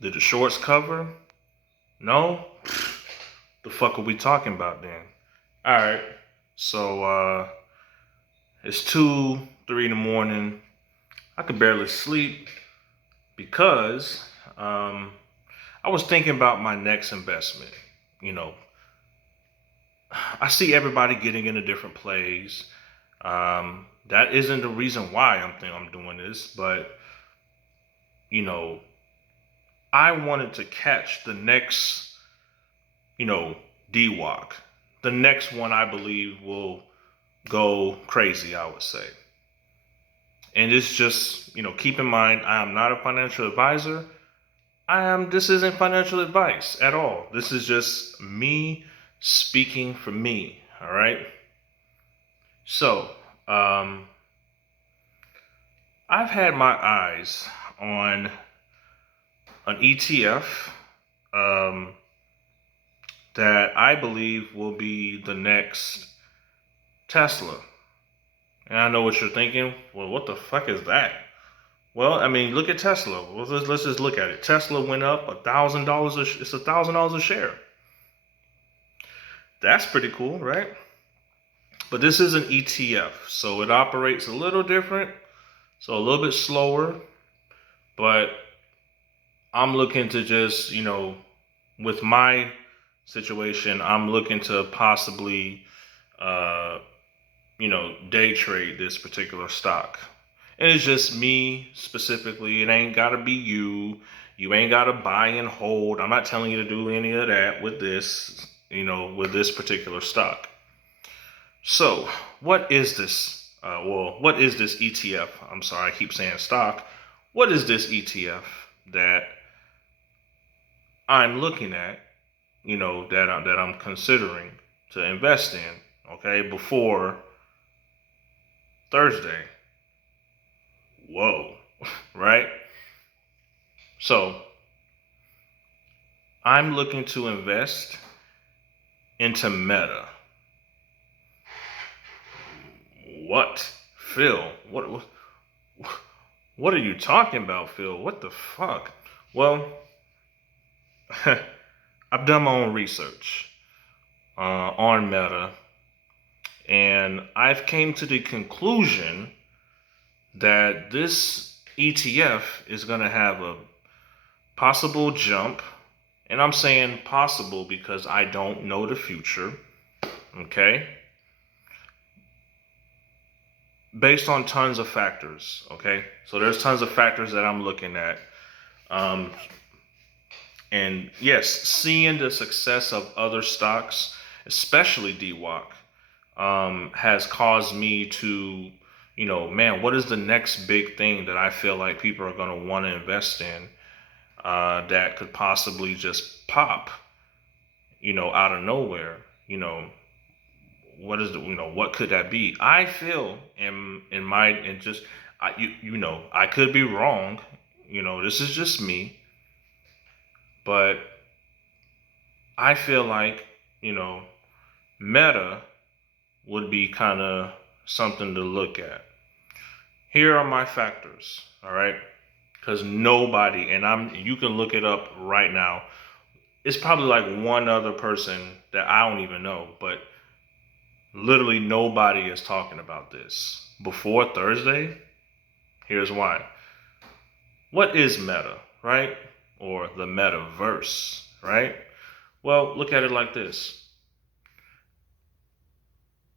Did the shorts cover? No? The fuck are we talking about then? Alright. So it's 2, 3 in the morning. I could barely sleep because I was thinking about my next investment. You know, I see everybody getting into different plays. That isn't the reason why I'm doing this, but you know, I wanted to catch the next, DWAC. The next one I believe will go crazy, I would say. And it's just, keep in mind, I am not a financial advisor. This isn't financial advice at all. This is just me speaking for me. All right. So, I've had my eyes on an ETF um, that I believe will be the next Tesla. And I know what you're thinking. Well, what the fuck is that? Well, I mean, look at Tesla. Let's just look at it. Tesla went up $1,000. It's $1,000 a share. That's pretty cool, right? But this is an ETF, so it operates a little different, so a little bit slower. But I'm looking to just, with my situation, I'm looking to possibly, uh, day trade this particular stock. And it's just me specifically. It ain't got to be you. You ain't got to buy and hold. I'm not telling you to do any of that with this, with this particular stock. So, what is this? What is this ETF? I'm sorry, I keep saying stock. What is this ETF that I'm looking at, that I'm considering to invest in, okay, before Thursday? Whoa, right? So, I'm looking to invest into Meta. What? Phil, what are you talking about, Phil? What the fuck? Well, I've done my own research on Meta, and I've came to the conclusion that this ETF is going to have a possible jump. And I'm saying possible because I don't know the future. Okay. Based on tons of factors. Okay. So there's tons of factors that I'm looking at. And yes, seeing the success of other stocks, especially DWAC, has caused me to, man, what is the next big thing that I feel like people are going to want to invest in that could possibly just pop, out of nowhere? What is the, what could that be? I feel in my, and just, I could be wrong. This is just me, but I feel like, Meta would be kind of something to look at. Here are my factors, all right? Because nobody, and you can look it up right now. It's probably like one other person that I don't even know, but literally nobody is talking about this. Before Thursday, here's why. What is Meta, right? Or the metaverse, right? Well, look at it like this.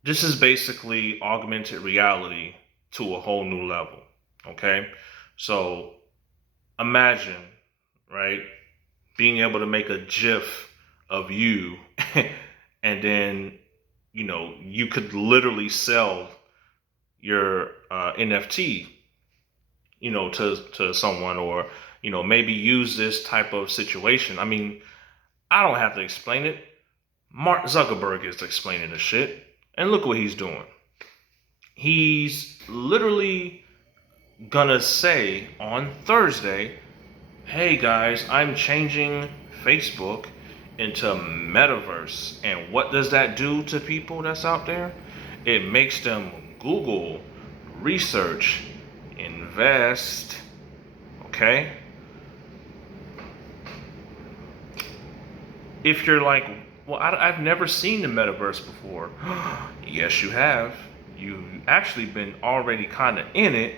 This is basically augmented reality to a whole new level. Okay. So imagine, right, being able to make a GIF of you and then, you could literally sell your NFT, to someone, or, maybe use this type of situation. I mean, I don't have to explain it. Mark Zuckerberg is explaining the shit. And look what he's doing. He's literally gonna say on Thursday, hey guys, I'm changing Facebook into Metaverse. And what does that do to people that's out there? It makes them Google, research, invest, okay? If you're like, well, I've never seen the metaverse before. Yes, you have. You've actually been already kind of in it.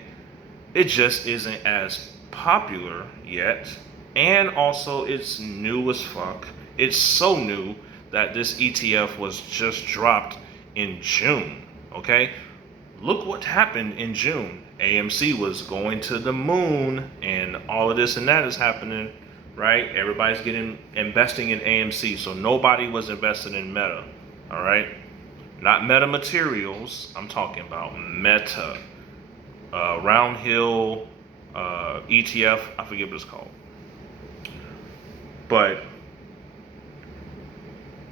It just isn't as popular yet. And also, it's new as fuck. It's so new that this ETF was just dropped in June. Okay? Look what happened in June. AMC was going to the moon, and all of this and that is happening, right? Everybody's getting investing in AMC, so nobody was invested in Meta, all right? Not Meta Materials. I'm talking about Meta, Round Hill ETF. I forget what it's called, but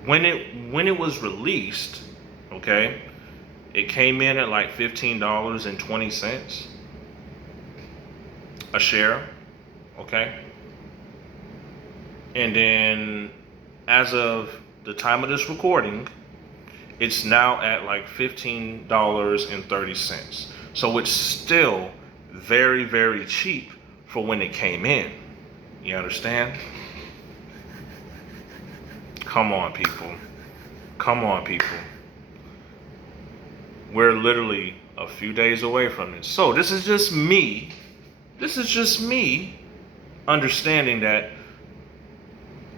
when it was released, okay, it came in at like $15.20 a share, okay? And then as of the time of this recording, it's now at like $15.30. So it's still very, very cheap for when it came in. You understand? Come on, people. Come on, people. We're literally a few days away from this. So this is just me. This is just me understanding that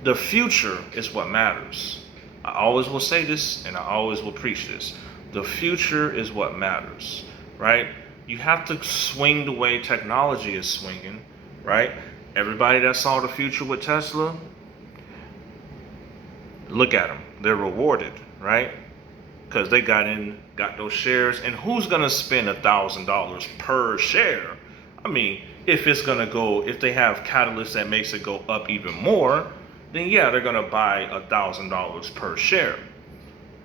the future is what matters. I always will say this and I always will preach this. The future is what matters, right? You have to swing the way technology is swinging, right? Everybody that saw the future with Tesla, look at them. They're rewarded, right? Because they got those shares. And who's gonna spend $1,000 per share? I mean, if they have catalysts that makes it go up even more, then yeah, they're gonna buy $1,000 per share.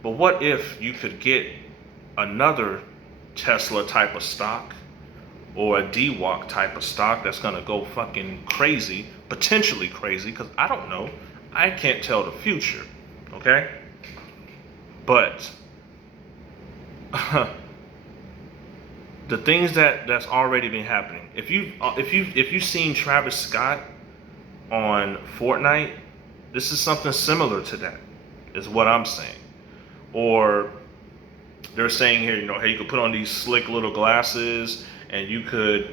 But what if you could get another Tesla type of stock or a DWAC type of stock that's gonna go fucking crazy, potentially crazy, because I don't know. I can't tell the future, okay? But the things that's already been happening. If you've seen Travis Scott on Fortnite, this is something similar to that, is what I'm saying. Or they're saying here, hey, you could put on these slick little glasses and you could,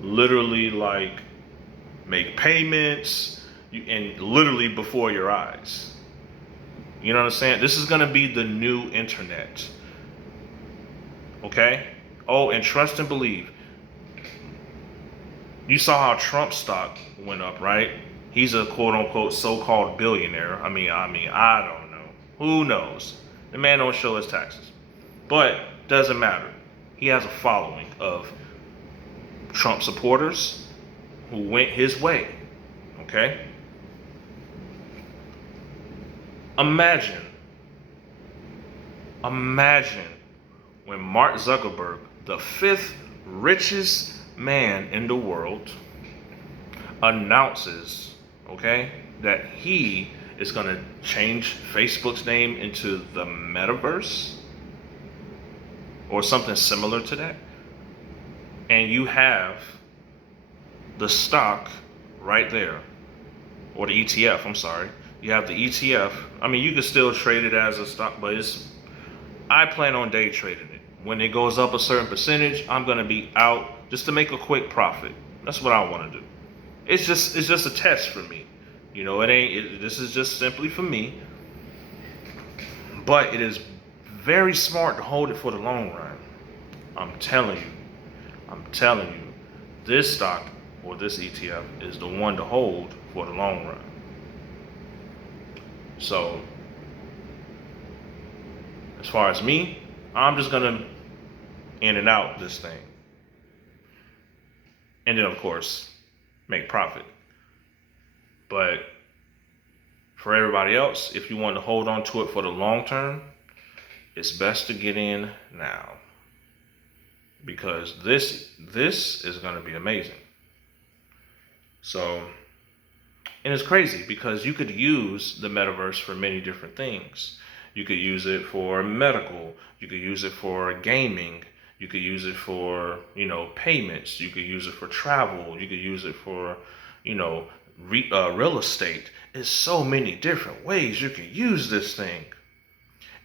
literally like make payments and literally before your eyes. You know what I'm saying? This is going to be the new internet. Okay? Oh, and trust and believe. You saw how Trump's stock went up, right? He's a quote unquote so-called billionaire. I mean, I don't know. Who knows? The man don't show his taxes. But doesn't matter. He has a following of Trump supporters who went his way. Okay? Imagine when Mark Zuckerberg, the fifth richest man in the world, announces, okay, that he is going to change Facebook's name into the metaverse or something similar to that. And you have the stock right there, or the ETF, I'm sorry. You have the ETF. I mean, you can still trade it as a stock, but I plan on day trading it. When it goes up a certain percentage, I'm going to be out just to make a quick profit. That's what I want to do. It's just a test for me. This is just simply for me. But it is very smart to hold it for the long run. I'm telling you, this stock or this ETF is the one to hold for the long run. So, as far as me, I'm just gonna in and out this thing. And then of course, make profit. But for everybody else, if you want to hold on to it for the long term, it's best to get in now. Because this is gonna be amazing. So, and it's crazy because you could use the metaverse for many different things. You could use it for medical. You could use it for gaming. You could use it for, payments. You could use it for travel. You could use it for, real estate. There's so many different ways you can use this thing.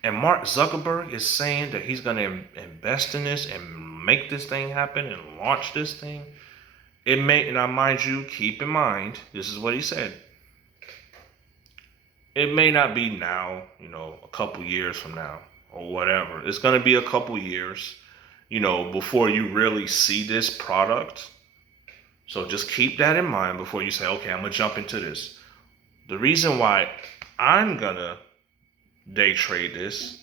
And Mark Zuckerberg is saying that he's going to invest in this and make this thing happen and launch this thing. It may, now mind you, keep in mind, this is what he said. It may not be now, a couple years from now or whatever. It's going to be a couple years, before you really see this product. So just keep that in mind before you say, okay, I'm going to jump into this. The reason why I'm going to day trade this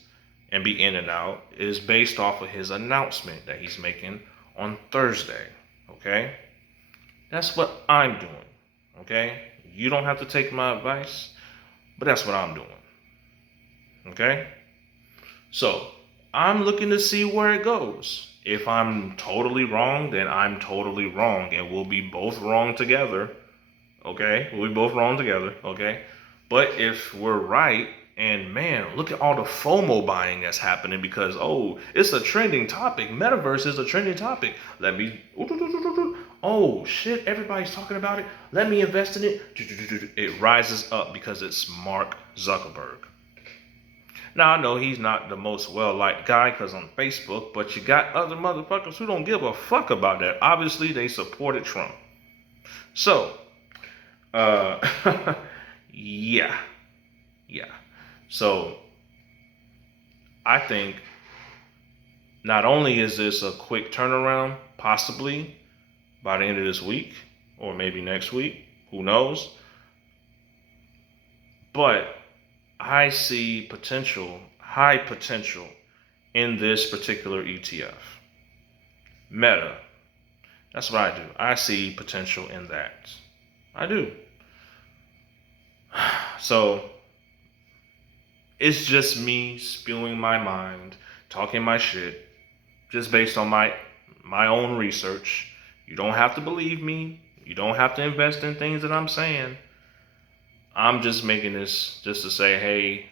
and be in and out is based off of his announcement that he's making on Thursday. Okay? That's what I'm doing. Okay? You don't have to take my advice, but that's what I'm doing. Okay? So I'm looking to see where it goes. If I'm totally wrong, then I'm totally wrong, and we'll be both wrong together. Okay? We'll be both wrong together. Okay? But if we're right, and man, look at all the FOMO buying that's happening because, it's a trending topic. Metaverse is a trending topic. Oh shit, everybody's talking about it. Let me invest in it. It rises up because it's Mark Zuckerberg. Now, I know he's not the most well-liked guy because on Facebook, but you got other motherfuckers who don't give a fuck about that. Obviously, they supported Trump. So, yeah. So, I think not only is this a quick turnaround, possibly by the end of this week or maybe next week, who knows, but I see high potential in this particular ETF. Meta. That's what I do. I see potential in that. I do. So, it's just me spewing my mind, talking my shit, just based on my own research. You don't have to believe me. You don't have to invest in things that I'm saying. I'm just making this just to say, hey,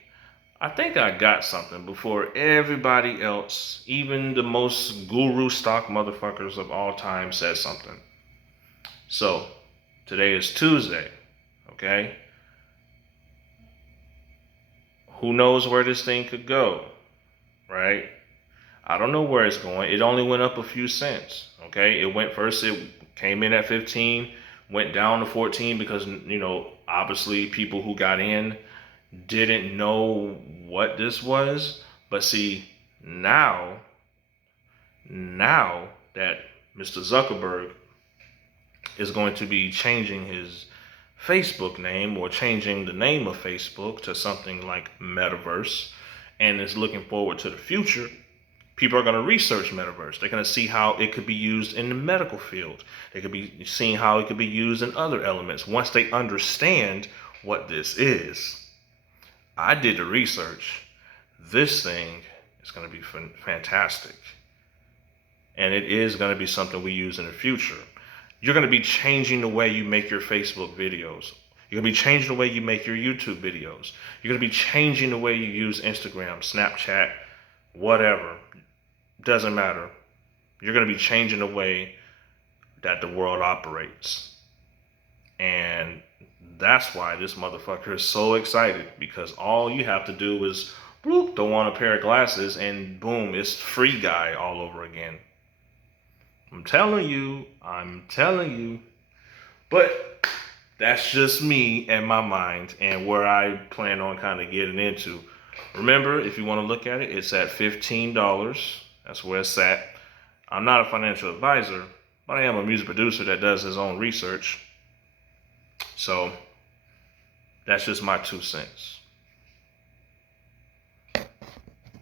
I think I got something before everybody else, even the most guru stock motherfuckers of all time, says something. So, today is Tuesday, okay? Who knows where this thing could go, right? I don't know where it's going. It only went up a few cents, okay? It came in at 15, went down to 14 because, obviously people who got in didn't know what this was. But see, now that Mr. Zuckerberg is going to be changing his Facebook name or changing the name of Facebook to something like Metaverse and is looking forward to the future, people are going to research Metaverse. They're going to see how it could be used in the medical field. They could be seeing how it could be used in other elements once they understand what this is. I did the research. This thing is going to be fantastic. And it is going to be something we use in the future. You're going to be changing the way you make your Facebook videos. You're going to be changing the way you make your YouTube videos. You're going to be changing the way you use Instagram, Snapchat, whatever. Doesn't matter. You're going to be changing the way that the world operates. And that's why this motherfucker is so excited, because all you have to do is throw on a pair of glasses and boom, it's Free Guy all over again. I'm telling you. But that's just me and my mind and where I plan on kind of getting into. Remember, if you want to look at it, it's at $15. That's where it's at. I'm not a financial advisor, but I am a music producer that does his own research. So that's just my 2 cents.